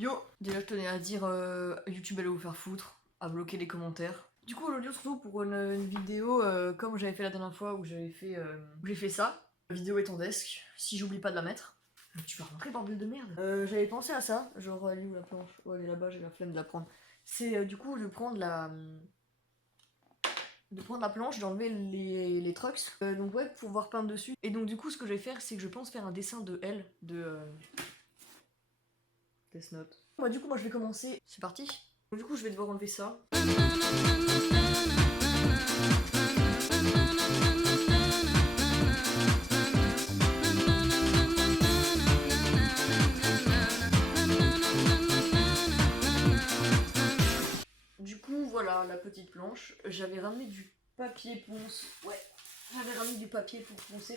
Yo, déjà je tenais à dire YouTube allez vous faire foutre, à bloquer les commentaires. Du coup aujourd'hui on se retrouve pour une vidéo comme j'avais fait la dernière fois où j'ai fait ça. La vidéo est en desk, si j'oublie pas de la mettre. Tu vas rentrer bordel de merde. J'avais pensé à ça, genre elle est où la planche? Oh elle est là-bas, j'ai la flemme de la prendre. C'est du coup de prendre la planche, d'enlever les trucks. Donc ouais, pour pouvoir peindre dessus. Et donc du coup ce que je vais faire c'est que je pense faire un dessin de elle, de Death Note. Du coup, moi je vais commencer. C'est parti. Du coup, je vais devoir enlever ça. Du coup, voilà la petite planche. J'avais ramené du papier ponce. Ouais, j'avais ramené du papier pour poncer.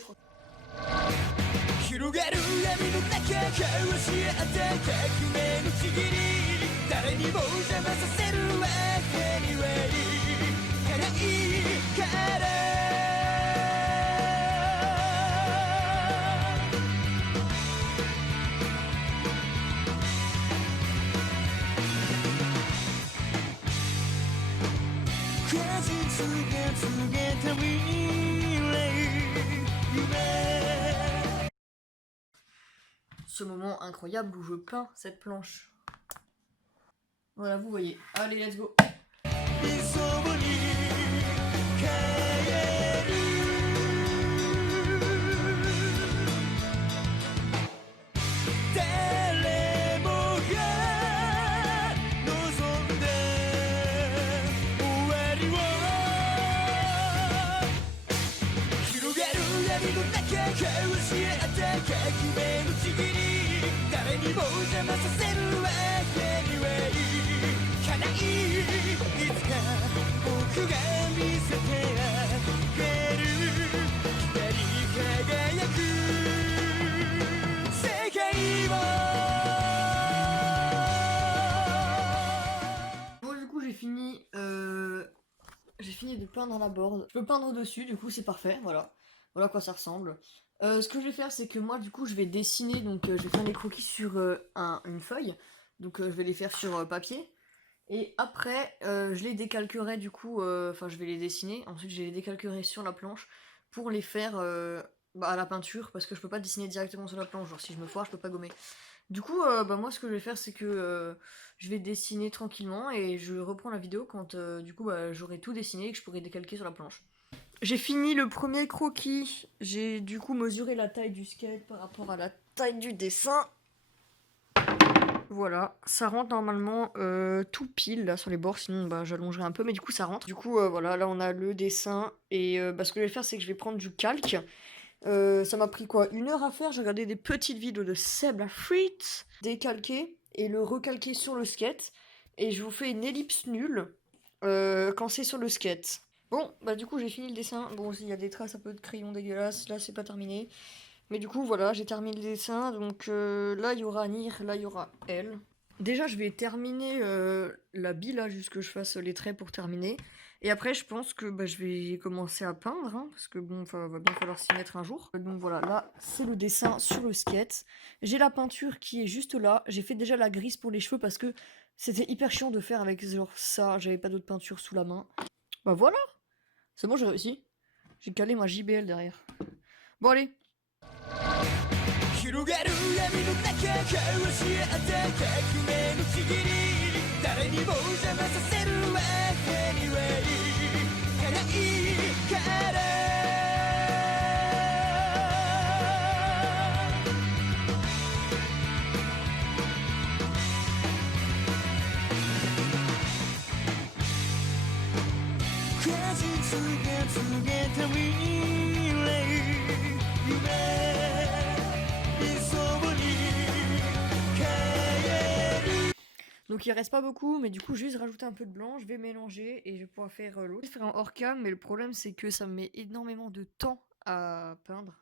Ce moment incroyable où je peins cette planche. Voilà, vous voyez. Allez, let's go. Bon, du coup, j'ai fini de peindre la board. Je peux peindre dessus, du coup, c'est parfait. Voilà. Voilà à quoi ça ressemble. Ce que je vais faire, c'est que moi, du coup, je vais dessiner. Donc, je vais faire les croquis sur une feuille. Donc, je vais les faire sur papier. Et après, je les décalquerai, du coup. Enfin, je vais les dessiner. Ensuite, je les décalquerai sur la planche pour les faire à la peinture. Parce que je peux pas dessiner directement sur la planche. Genre, si je me foire, je peux pas gommer. Du coup, moi, ce que je vais faire, c'est que je vais dessiner tranquillement et je reprends la vidéo quand du coup j'aurai tout dessiné et que je pourrai décalquer sur la planche. J'ai fini le premier croquis. J'ai du coup mesuré la taille du skate par rapport à la taille du dessin. Voilà, ça rentre normalement tout pile là sur les bords, sinon j'allongerai un peu, mais du coup ça rentre. Du coup voilà, là on a le dessin et ce que je vais faire, c'est que je vais prendre du calque. Ça m'a pris quoi, 1 heure à faire. J'ai regardé des petites vidéos de Seb la Frites, décalquer et le recalquer sur le skate. Et je vous fais une ellipse nulle quand c'est sur le skate. Bon, du coup j'ai fini le dessin. Bon, il y a des traces un peu de crayon dégueulasse, là c'est pas terminé. Mais du coup voilà, j'ai terminé le dessin. Donc là il y aura Nir, là il y aura elle. Déjà je vais terminer la bille là, juste que je fasse les traits pour terminer. Et après, je pense que je vais commencer à peindre, hein, parce que bon, va bien falloir s'y mettre un jour. Donc voilà, là, c'est le dessin sur le skate. J'ai la peinture qui est juste là. J'ai fait déjà la grise pour les cheveux parce que c'était hyper chiant de faire avec genre ça. J'avais pas d'autre peinture sous la main. Bah voilà, c'est bon, j'ai réussi. J'ai calé ma JBL derrière. Bon, allez. Donc il reste pas beaucoup, mais du coup juste rajouter un peu de blanc, je vais mélanger et je vais pouvoir faire l'autre. Je vais faire en hors cam, mais le problème c'est que ça me met énormément de temps à peindre.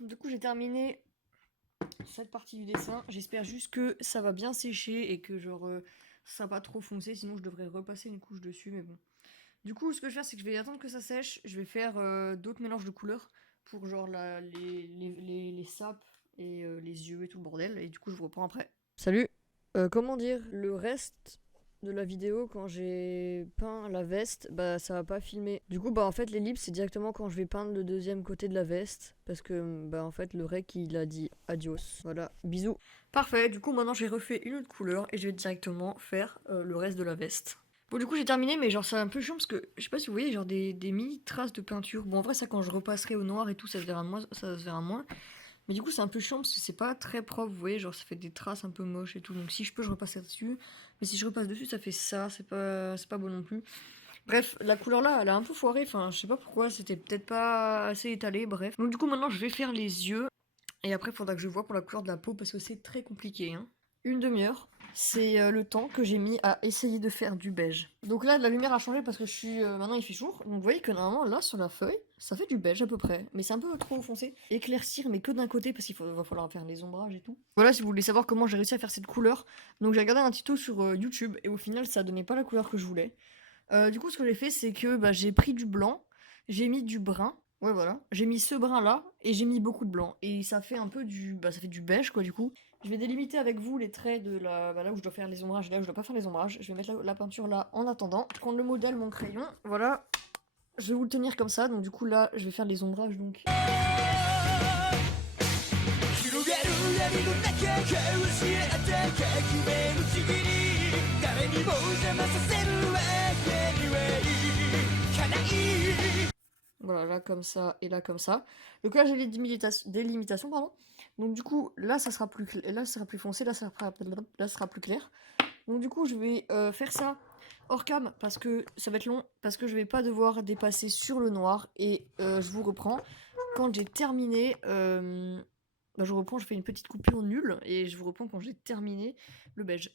Du coup j'ai terminé cette partie du dessin. J'espère juste que ça va bien sécher et que genre ça va pas trop foncer, sinon je devrais repasser une couche dessus, mais bon. Du coup ce que je vais faire c'est que je vais attendre que ça sèche, je vais faire d'autres mélanges de couleurs pour genre les sapes et les yeux et tout le bordel, et du coup je vous reprends après. Salut. Comment dire, le reste de la vidéo quand j'ai peint la veste, bah ça va pas filmer. Du coup bah en fait l'ellipse c'est directement quand je vais peindre le deuxième côté de la veste, parce que bah en fait le rec il a dit adios. Voilà, bisous. Parfait, du coup maintenant j'ai refait une autre couleur et je vais directement faire le reste de la veste. Bon du coup j'ai terminé, mais genre c'est un peu chiant parce que je sais pas si vous voyez genre des mini traces de peinture. Bon en vrai ça quand je repasserai au noir et tout ça se verra moins, ça se verra moins. Mais du coup, c'est un peu chiant parce que c'est pas très propre, vous voyez, genre ça fait des traces un peu moches et tout. Donc si je peux, je repasse dessus. Mais si je repasse dessus, ça fait ça, c'est pas beau non plus. Bref, la couleur là, elle a un peu foiré, enfin, je sais pas pourquoi, c'était peut-être pas assez étalé, bref. Donc du coup, maintenant, je vais faire les yeux. Et après, il faudra que je vois pour la couleur de la peau parce que c'est très compliqué, hein. Une demi-heure, c'est le temps que j'ai mis à essayer de faire du beige. Donc là, la lumière a changé parce que je suis maintenant il fait jour. Donc vous voyez que normalement là sur la feuille, ça fait du beige à peu près, mais c'est un peu trop foncé. Éclaircir, mais que d'un côté parce va falloir faire les ombrages et tout. Voilà, si vous voulez savoir comment j'ai réussi à faire cette couleur. Donc j'ai regardé un tuto sur YouTube et au final ça donnait pas la couleur que je voulais. Du coup, ce que j'ai fait, c'est que bah, j'ai pris du blanc, j'ai mis du brun. Ouais, voilà. J'ai mis ce brun là et j'ai mis beaucoup de blanc. Et ça fait un peu du. Bah, ça fait du beige quoi, du coup. Je vais délimiter avec vous les traits de la. Bah, là où je dois faire les ombrages, là où je dois pas faire les ombrages. Je vais mettre la peinture là en attendant. Prendre le modèle, mon crayon. Voilà. Je vais vous le tenir comme ça. Donc, du coup, là, je vais faire les ombrages donc. Voilà, là comme ça et là comme ça. Donc là j'ai les délimitations, pardon. Donc du coup là ça sera plus là ça sera plus foncé, là ça sera plus clair. Donc du coup je vais faire ça hors cam parce que ça va être long, parce que je vais pas devoir dépasser sur le noir, et je vous reprends quand j'ai terminé. Bah, je reprends, je fais une petite coupure nulle et je vous reprends quand j'ai terminé le beige.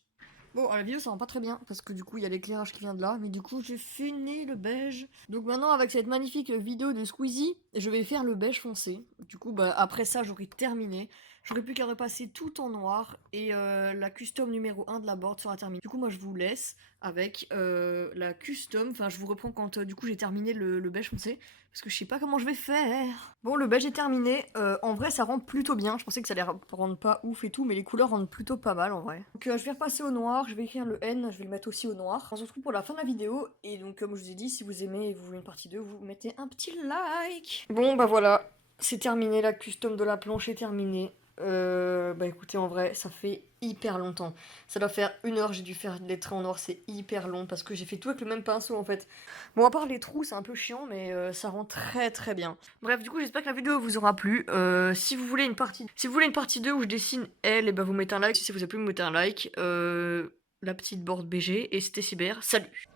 Bon, à la vidéo ça rend pas très bien parce que du coup il y a l'éclairage qui vient de là, mais du coup j'ai fini le beige. Donc maintenant avec cette magnifique vidéo de Squeezie, je vais faire le beige foncé. Du coup bah après ça j'aurai terminé. J'aurai plus qu'à repasser tout en noir et la custom numéro 1 de la board sera terminée. Du coup moi je vous laisse avec la custom, enfin je vous reprends quand du coup j'ai terminé le beige foncé, parce que je sais pas comment je vais faire. Bon, le beige est terminé. En vrai, ça rend plutôt bien. Je pensais que ça allait rendre pas ouf et tout, mais les couleurs rendent plutôt pas mal en vrai. Donc, je vais repasser au noir. Je vais écrire le N. Je vais le mettre aussi au noir. On se retrouve pour la fin de la vidéo. Et donc, comme je vous ai dit, si vous aimez et vous voulez une partie 2, vous mettez un petit like. Bon, bah voilà. C'est terminé. La custom de la planche est terminée. Bah écoutez, en vrai, ça fait hyper longtemps. Ça doit faire 1 heure, j'ai dû faire les traits en noir, c'est hyper long parce que j'ai fait tout avec le même pinceau en fait. Bon, à part les trous, c'est un peu chiant, mais ça rend très très bien. Bref, du coup, j'espère que la vidéo vous aura plu. Si vous voulez une partie 2 où je dessine elle, et bah vous mettez un like. Si ça vous a plu, vous mettez un like. La petite board BG, et c'était Cyber. Salut!